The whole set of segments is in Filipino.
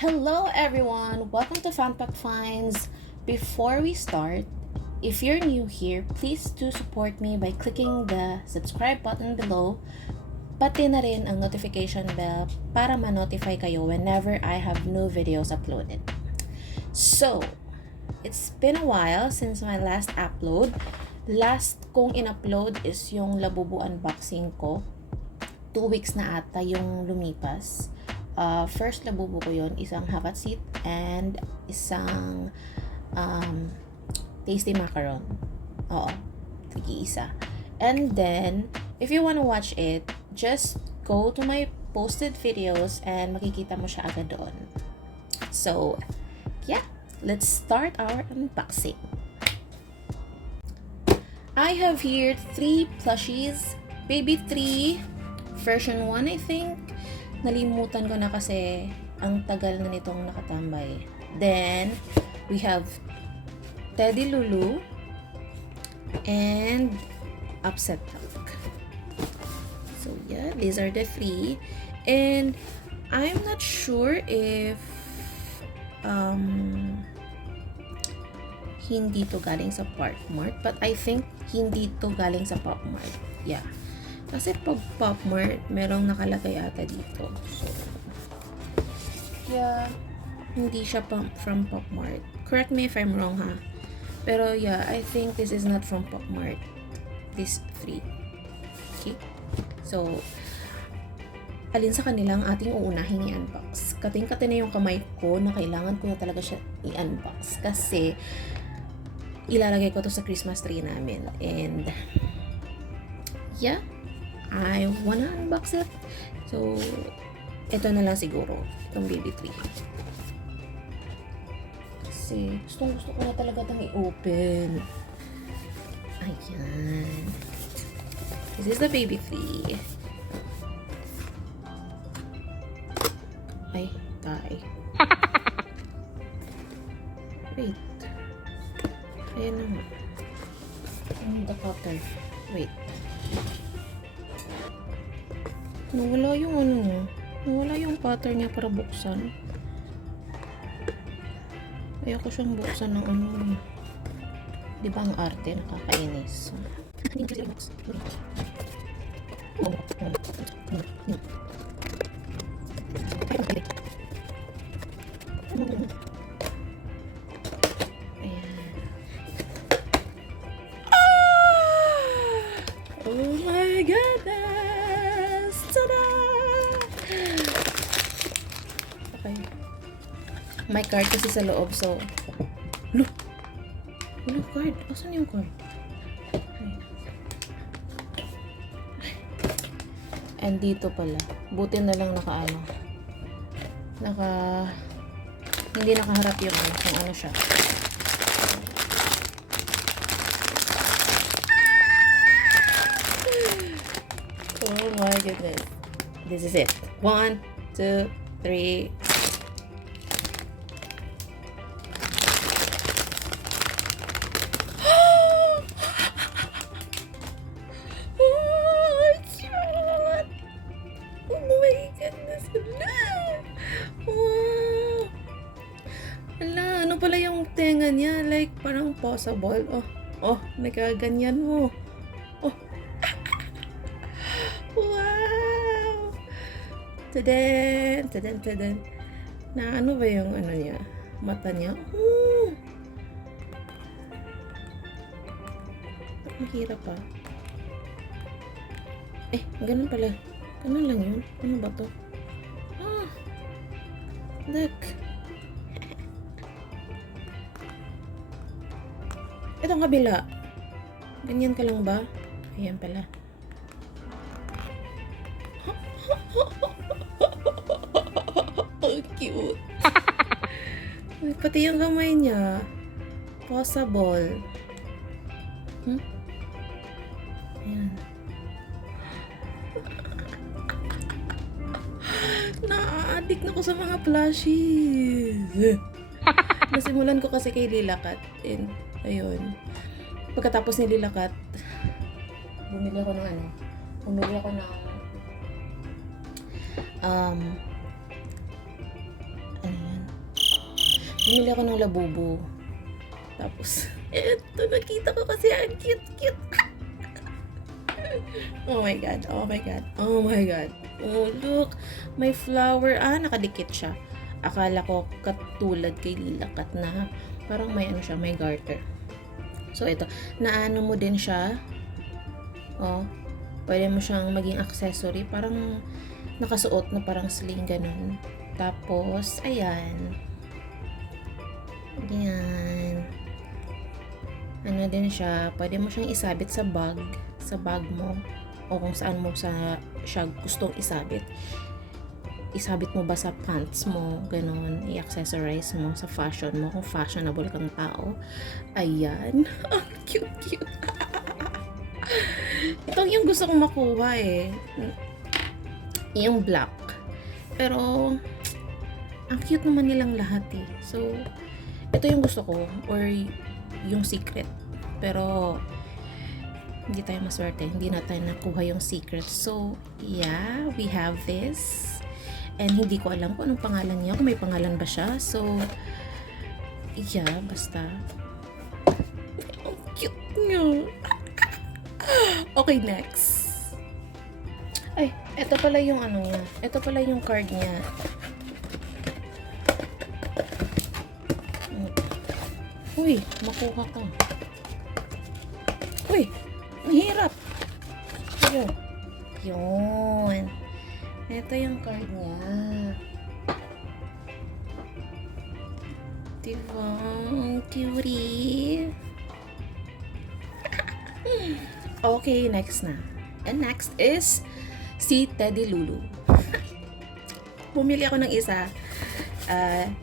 Hello everyone! Welcome to Fanpack Finds. Before we start, if you're new here, please do support me by clicking the subscribe button below, pati na rin ang notification bell para ma-notify kayo whenever I have new videos uploaded. So, it's been a while since my last upload. Last kong in-upload is yung Labubu unboxing ko. 2 weeks na ata yung lumipas. First Labubu ko yun, isang hakat seat and isang tasty macaron. Oo, tigi-isa. And then, if you wanna watch it, just go to my posted videos and makikita mo siya agad doon. So, yeah, let's start our unboxing. I have here 3 plushies. Baby 3, version 1 I think. Nalimutan ko na kasi ang tagal na nitong nakatambay. Then, we have Teddy Lulu and Upset Duck. So yeah, these are the 3. And I'm not sure if hindi to galing sa Pop Mart, but I think hindi to galing sa Pop Mart. Yeah. Kasi pag Pop Mart, merong nakalagay ata dito. So, yeah, hindi siya from Pop Mart. Correct me if I'm wrong, ha? Pero yeah, I think this is not from Pop Mart. These 3. Okay? So, alin sa kanilang ating uunahin i-unbox. Kating-kati na yung kamay ko na kailangan ko na talaga siya i-unbox. Kasi, ilalagay ko to sa Christmas tree namin. And, yeah, I wanna unbox it. So, ito na lang siguro. Itong baby 3. Kasi, gusto ko na talaga itong i-open. Ayan. This is the baby 3. Ay, tay. Wait. Ayan na nga. I need the cutter. Wait. Nawala yung ano. Nawala yung cutter niya para buksan. Kaya ko siyang buksan ng ano. Di ba ang arte nakakainis? Oh my goodness! Tada! Okay. May card kasi sa loob, so... Look! Walang card. Asan yung card? Okay. And dito pala. Buti na lang hindi nakaharap yung kung ano siya. Oh my goodness. This is it. 1, 2, 3. Oh, cute! Oh my goodness. Wow. Ala, ano pala yung tenga niya? Like, parang possible. Oh, nagaganyan mo. Oh. Wow! Tadan. Na ano ba yung ano niya? Mata niya? Mahirap pa. Ganun pala. Ganun lang yun. Ano ba to? Look. Itong kabila. Ganyan ka lang ba? Ayan pala. Oh, cute. Uy, pati yung kamay niya. Possible. Ayan. Na-addict na ko sa mga plushies. Nasimulan ko kasi kay Lilakat. And, ayun. Pagkatapos ni Lilakat, bumili ako ng ano yan? bumili ako ng labubo. Tapos, eto, nakita ko kasi ang cute. Oh my God, oh my God, oh my God. Oh, look, may flower. Nakadikit siya. Akala ko katulad kay Lilakat na parang may ano siya, may garter. So, ito, naano mo din siya. Oh, pwede mo siyang maging accessory. Parang nakasuot na parang sling, ganun. Tapos, ayan. Ayan. Ano din siya, pwede mo siyang isabit sa bag mo, o kung saan mo siya gustong isabit. Isabit mo ba sa pants mo, ganun, i-accessorize mo sa fashion mo, kung fashionable kang tao. Ayan. Ang cute. Ito yung gusto kong makuha eh. Yung black. Pero, ang cute naman nilang lahat eh. So, ito yung gusto ko, or yung secret. Pero, hindi tayo maswerte. Hindi natin nakuha yung secret. So, yeah, we have this. And hindi ko alam kung anong pangalan niya. Kung may pangalan ba siya. So, yeah, basta. Ang cute niya. Okay, next. Ay, ito pala yung ano niya. Ito pala yung card niya. Uy, makuha ka. Uy, mahirap. Yun. Ito yung card niya. Diba? Cutie. Okay, next na. And next is si Teddy Lulu. Bumili ako ng isa. 6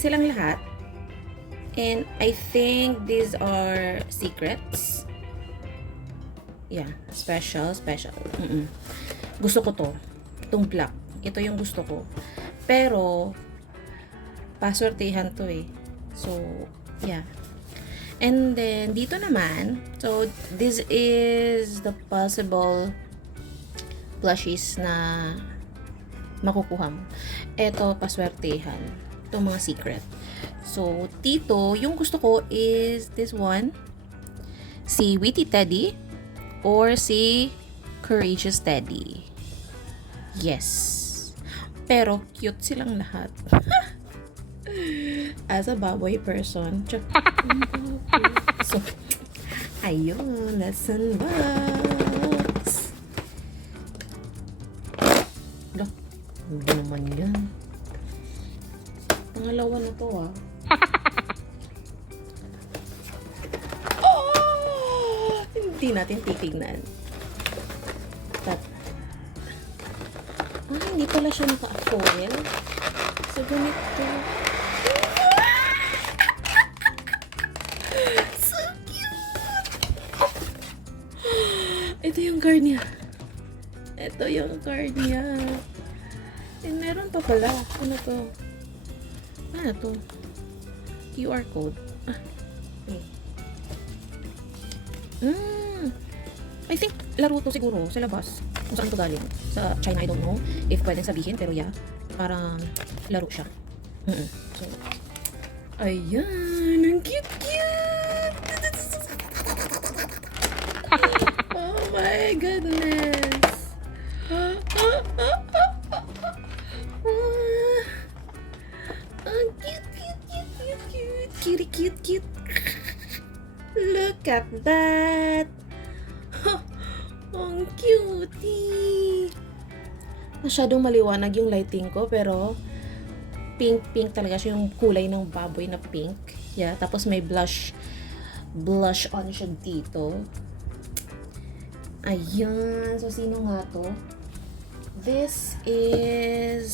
silang lahat. And I think these are secrets. Yeah, special. Gusto ko to. Itong black. Ito yung gusto ko. Pero, paswertihan to eh. So, yeah. And then, dito naman, so, this is the possible plushies na makukuha mo. Ito, paswertihan. Itong mga secret. So, dito, yung gusto ko is this one. Si Witty Teddy or si Courageous Teddy. Yes. Pero, cute silang lahat. As a baboy person. So, ayun. Let's unbox. Look. Hindi naman yan. Pangalawa na to ah. Hindi natin titignan. Hindi pala siya naka-foil. So, ganito. So cute! Ito yung card niya. And meron pa pala. Ano to? Ano to? QR code. I think laro to siguro sa labas. Kung saan to galing. Sa China, I don't know if pwedeng sabihin, pero yeah, parang laro siya. So, ayan, ang cute! Oh my goodness! Ang cute! Look at that! Ang cutie! Masyadong maliwanag yung lighting ko, pero pink talaga siya, yung kulay ng baboy na pink. Yeah, tapos may blush on siya dito. Ayan. So, sino nga to? This is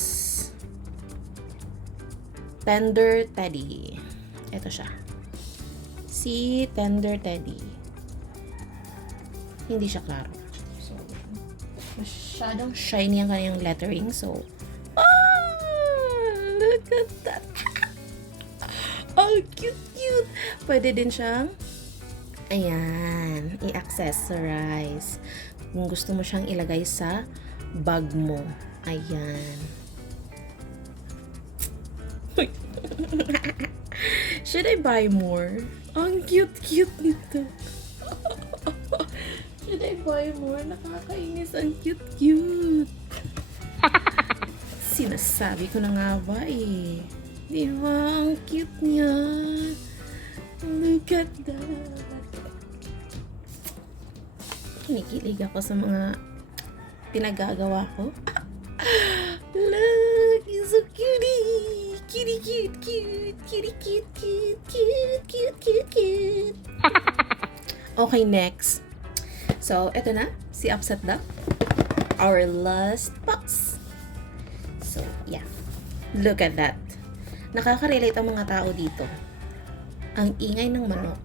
Tender Teddy. Ito siya. Si Tender Teddy. Hindi siya klaro. So, masyadong shiny ang kanyang lettering. So, look at that. Oh, cute. Pwede din siyang, ayan, i-accessorize. Kung gusto mo siyang ilagay sa bag mo. Ayan. Should I buy more? Ang cute-cute nito. Should I buy more? Nakakainis. Ang cute-cute. Sinasabi ko na nga ba eh. Di ba? Ang cute niya. Look at that. Kinikilig ako sa mga pinagagawa ko. Look, he's so cutie. Cutie, cute, cute. Cutie, cute, cute, cute, cute, cute, cute. Okay, next. So, eto na. Si Upset Duck. Our last box. So, yeah. Look at that. Nakaka-relate ang mga tao dito. Ang ingay ng manok.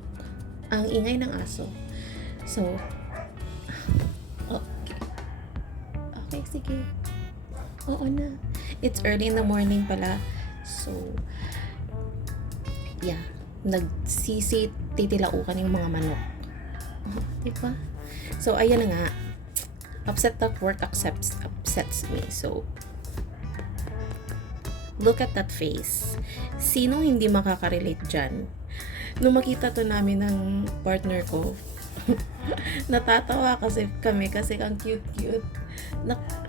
Ang ingay ng aso. So, okay. Okay, sige. Oo na. It's early in the morning pala. So, yeah. Titilaukan yung mga manok. Diba? So, ayan na nga. Upset Duck work upsets me. So, look at that face. Sino hindi makaka-relate dyan? Nung makita to namin ng partner ko, natatawa kasi kami kasi ang cute-cute.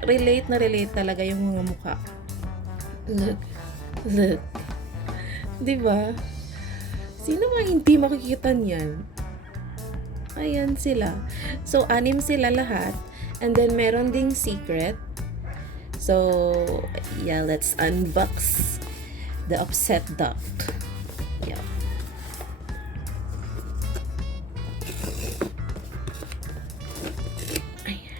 Relate na relate talaga yung mga mukha. Look. Diba? Sino ba hindi makikita niyan? Ayan sila. So, 6 sila lahat. And then, meron ding secret. So, yeah, let's unbox the Upset Duck. Yeah. Ayan.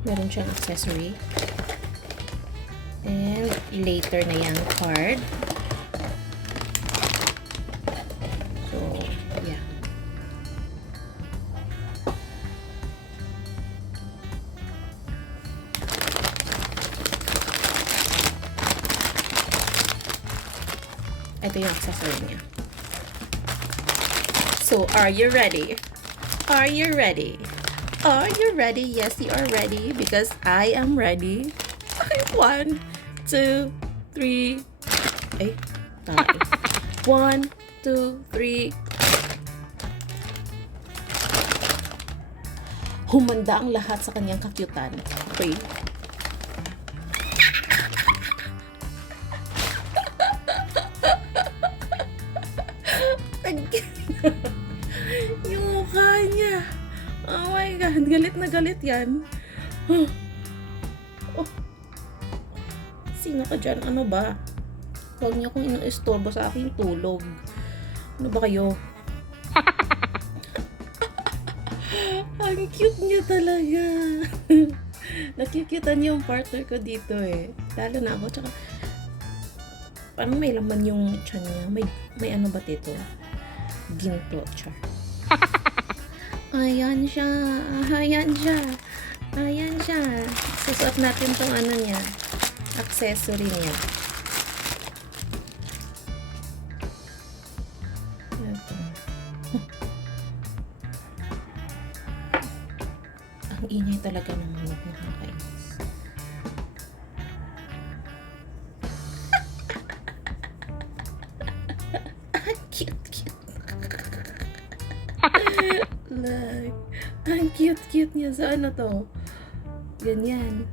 Meron siyang accessory. And later na yung card. So, yeah. Ito yung accessory niya. So, are you ready? Are you ready? Are you ready? Yes, you are ready because I am ready. 1, 2, 3. Eh, tayo. 1, 2, 3. Humanda ang lahat sa kanyang kakyutan. Okay. Yung mukha niya. Oh my God. Galit na galit yan. Oh. Sino ka dyan? Ano ba? Huwag niyo akong ino-istorbo sa aking tulog. Ano ba kayo? Ang cute niya talaga. Nakikitan yung partner ko dito eh. Lalo na ako. Tsaka, parang may laman yung tiyan niya. May ano ba dito? Ginto. Char. Ayan siya. Ayan siya. Ayan siya. Susuot natin tong ano niya. Accessory niya. Ito. Ang ingay talaga ng manok, nakakainis. Cute. Like, ang cute niya. Sa ano to? Ganyan.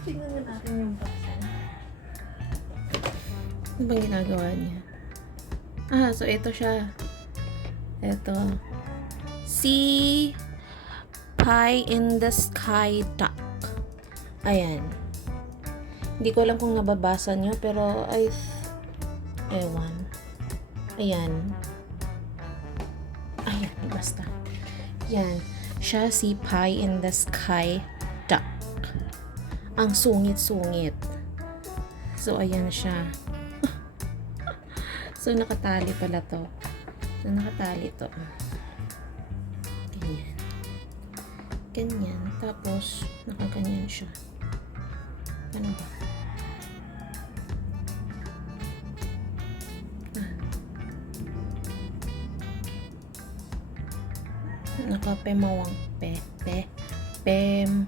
Tingnan natin yung boxan. Ano bang ginagawa niya? So ito siya. Ito. See Pie in the Sky Duck. Ayan. Hindi ko alam kung nababasa nyo, pero ewan. Ayan. Basta. Yan. Siya si Pie in the Sky Duck. Ang sungit-sungit. So, ayan siya. So, nakatali pala to. So, nakatali to. Ganyan. Ganyan. Tapos, nakaganyan siya. Ano ba? Nakapemawang pem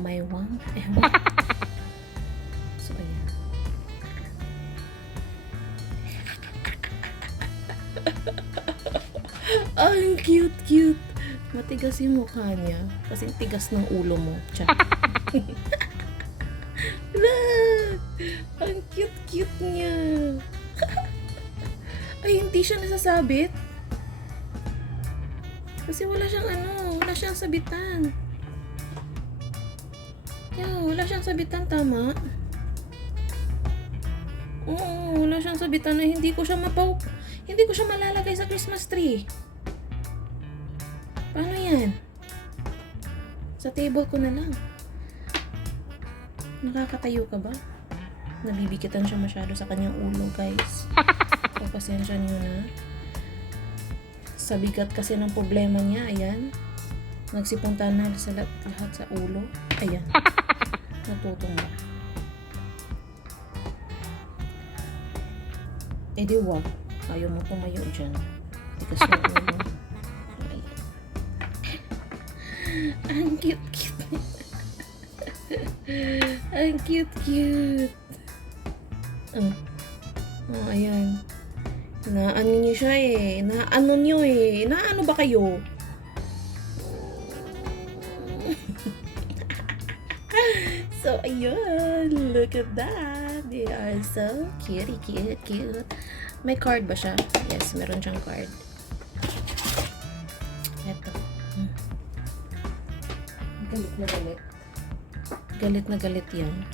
maywang ewan. So ayan. Ang cute. Matigas yung mukha niya. Kasi tigas ng ulo mo. Look! Ang cute niya. Ay, hindi siya nasasabit. Kasi wala siyang sabitan. Wala siyang sabitan, tama? Oo, wala siyang sabitan na hindi ko siya malalagay sa Christmas tree. Paano yan? Sa table ko na lang. Nakakatayo ka ba? Nabibikitan siya masyado sa kanyang ulo, guys. So, pasensya niyo na. Sa bigat kasi ng problema niya, ayan. Nagsipunta na lahat sa ulo. Ayan. Natutumba. Eh di wag. Ayaw mo tumayo dyan. Tigas ng ulo. Ayan. Ang cute. Ang cute. Oh, ayan. Inaano niyo siya eh. Inaano ba kayo? So, ayun. Look at that. They are so cute. May card ba siya? Yes, meron siyang card. Eto. Galit na galit yan.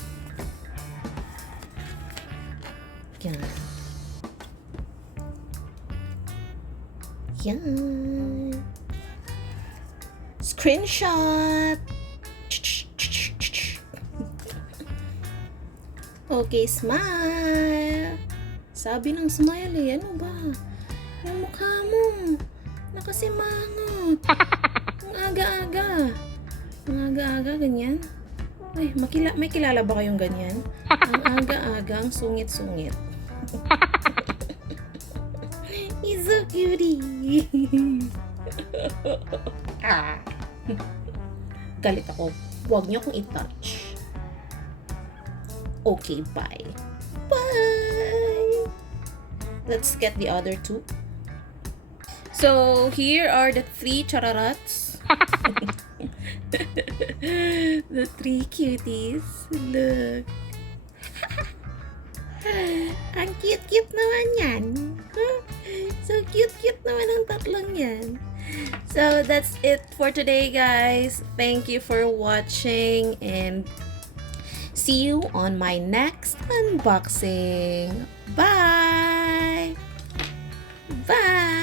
Yan. Screenshot. Okay, smile. Sabi ng smile eh, ano ba? Yung mukha mo. Nakasimangot. Ang aga-aga, ganyan. Ay, may kilala ba kayong ganyan? Ang aga-aga, ang sungit-sungit. He's so cutie. Galit ako. Huwag niyo akong i-touch. Okay, bye. Bye! Let's get the other two. So, here are the 3 chararats. The 3 cuties. Look. Ang cute naman yan. So cute naman ang tatlong yan. So that's it for today, guys. Thank you for watching and see you on my next unboxing. Bye! Bye!